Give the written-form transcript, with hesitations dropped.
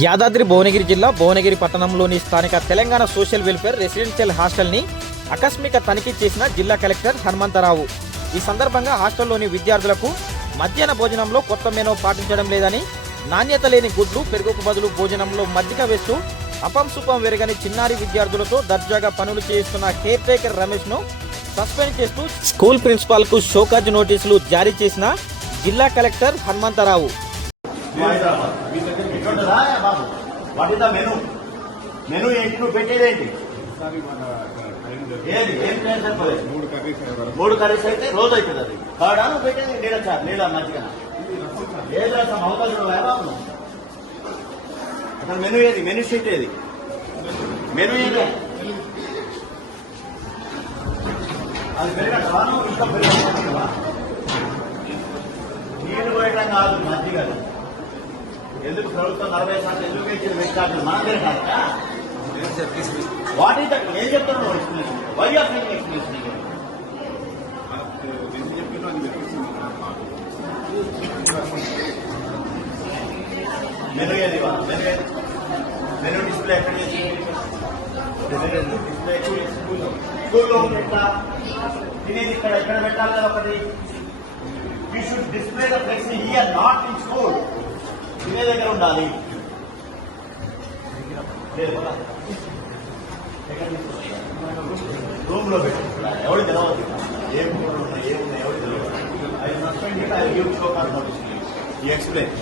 యాదాద్రి భువనగిరి జిల్లా భువనగిరి పట్టణంలోని స్థానిక తెలంగాణ సోషల్ వెల్ఫేర్ రెసిడెన్షియల్ హాస్టల్ని ఆకస్మిక తనిఖీ చేసిన జిల్లా కలెక్టర్ హనుమంతరావు. ఈ సందర్భంగా హాస్టల్లోని విద్యార్థులకు మధ్యాహ్న భోజనంలో కొత్త మెనూ పాటించడం లేదని, నాణ్యత లేని గుడ్లు పెరుగుకు బదులు భోజనంలో మజ్జిగ వేస్తూ అపంసుపం వెరగని చిన్నారి విద్యార్థులతో దర్జాగా పనులు చేయిస్తున్న కేర్ టేకర్ రమేష్ ను సస్పెండ్ చేస్తూ స్కూల్ ప్రిన్సిపాల్ కు షోకాజ్ నోటీసులు జారీ చేసిన జిల్లా collector Hanumantharao. What is the menu? Menu ఏంటి? నువ్వు పెట్టేదేంటి? ఏది ఏం చెప్పలేదు. 3 కర్రీస్ అయితే రోజు అవుతుంది. అది కాడా నువ్వు పెట్టేది? నీళ్ళ మంచిగా ఏది రసం అవకాశం బాబు. అసలు మెనూ ఏది? మెనూ షీట్ ఏది? మెనూ ఏది? అది పెరగటవా? నువ్వు ఇంకా పెరగటవా? నీళ్ళు పోయటం కాదు, మంచిగా. ఎందుకు ప్రభుత్వం 40 శాతం ఎందుకు ఇచ్చింది? పెట్టాలి మన తిరగాక. What is that? ఏం చెప్తున్నావు explanation? Why are making explanation? Menu ఏది? మెనూ డిస్ప్లే ఎక్కడ చేసింది? డిస్ప్లే స్కూల్లో ఎట్లా తినేది? ఇక్కడ ఎక్కడ పెట్టాలి కదా ఒకటి. You should display the flexi here, not in school. తినే దగ్గర ఉండాలి. రూమ్ లో పెట్టి ఎవరు తెలవద్దు. ఏం ఏమున్నాయి ఎవరు తెలియదు. I suspend it. I give show cause notice. You explain.